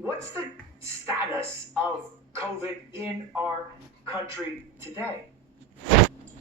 what's the status of COVID in our country today?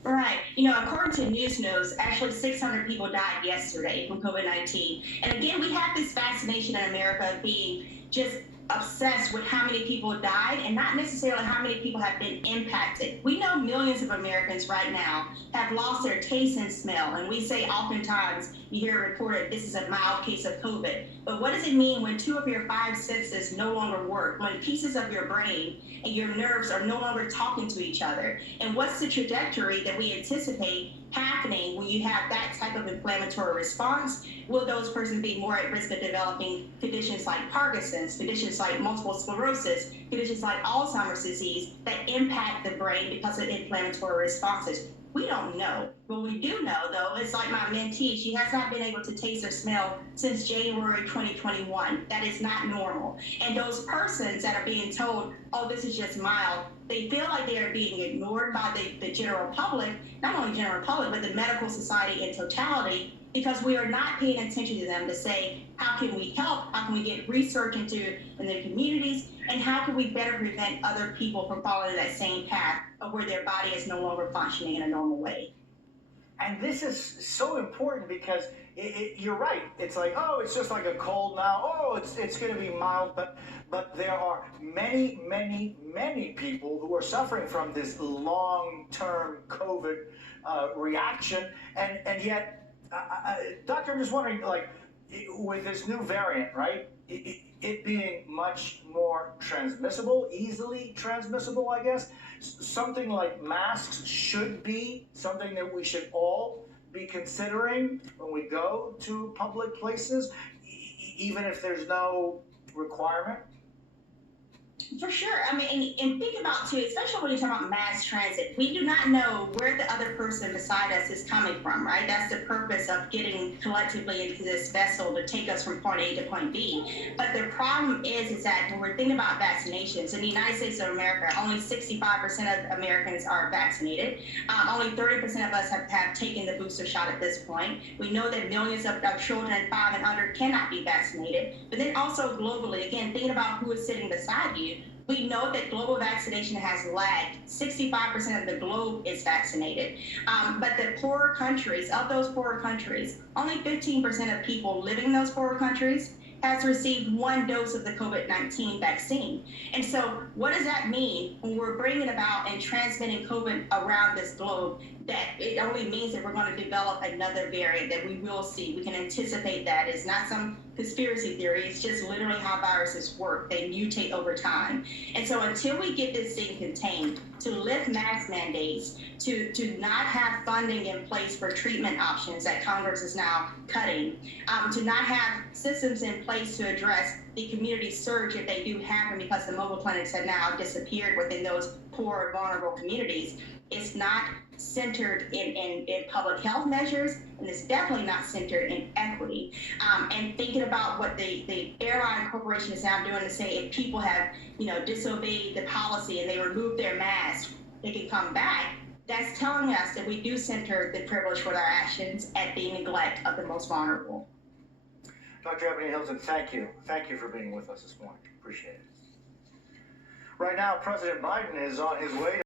Right. According to News News, actually 600 people died yesterday from COVID-19. And again, we have this fascination in America of being just obsessed with how many people died and not necessarily how many people have been impacted. We know millions of Americans right now have lost their taste and smell. And we say oftentimes you hear reported this is a mild case of COVID. But what does it mean when two of your five senses no longer work, when pieces of your brain and your nerves are no longer talking to each other? And what's the trajectory that we anticipate happening when you have that type of inflammatory response? Will those persons be more at risk of developing conditions like Parkinson's, conditions like multiple sclerosis, conditions like Alzheimer's disease that impact the brain because of inflammatory responses? We don't know. What we do know, though, is like my mentee, she has not been able to taste or smell since January 2021. That is not normal. And those persons that are being told, oh, this is just mild, they feel like they are being ignored by the general public, not only general public, but the medical society in totality, because we are not paying attention to them to say, how can we help? How can we get research in the communities? And how can we better prevent other people from following that same path of where their body is no longer functioning in a normal way? And this is so important because you're right. It's like, oh, it's just like a cold now. Oh, it's going to be mild, but there are many, many, many people who are suffering from this long-term COVID reaction, and yet, Doctor, I'm just wondering, like, with this new variant, right? It being much more transmissible, easily transmissible, I guess. Something like masks should be something that we should all be considering when we go to public places, even if there's no requirement. For sure. I mean, and think about too, especially when you talk about mass transit, we do not know where the other person beside us is coming from, right? That's the purpose of getting collectively into this vessel to take us from point A to point B. But the problem is that when we're thinking about vaccinations in the United States of America, only 65% of Americans are vaccinated. Only 30% of us have taken the booster shot at this point. We know that millions of children 5 and under cannot be vaccinated. But then also globally, again, thinking about who is sitting beside you, we know that global vaccination has lagged. 65% of the globe is vaccinated. But the poorer countries, of those poorer countries, only 15% of people living in those poorer countries has received one dose of the COVID-19 vaccine. And so what does that mean when we're bringing about and transmitting COVID around this globe? That it only means that we're going to develop another variant that we will see. We can anticipate that. It's not some conspiracy theory. It's just literally how viruses work. They mutate over time. And so until we get this thing contained, to lift mask mandates, to not have funding in place for treatment options that Congress is now cutting, to not have systems in place to address the community surge if they do happen because the mobile clinics have now disappeared within those poor, vulnerable communities. It's not centered in public health measures, and it's definitely not centered in equity. And thinking about what the airline corporation is now doing to say if people have, disobeyed the policy and they remove their mask, they can come back. That's telling us that we do center the privilege with our actions at the neglect of the most vulnerable. Dr. Ebony Hilton, thank you. Thank you for being with us this morning. Appreciate it. Right now, President Biden is on his way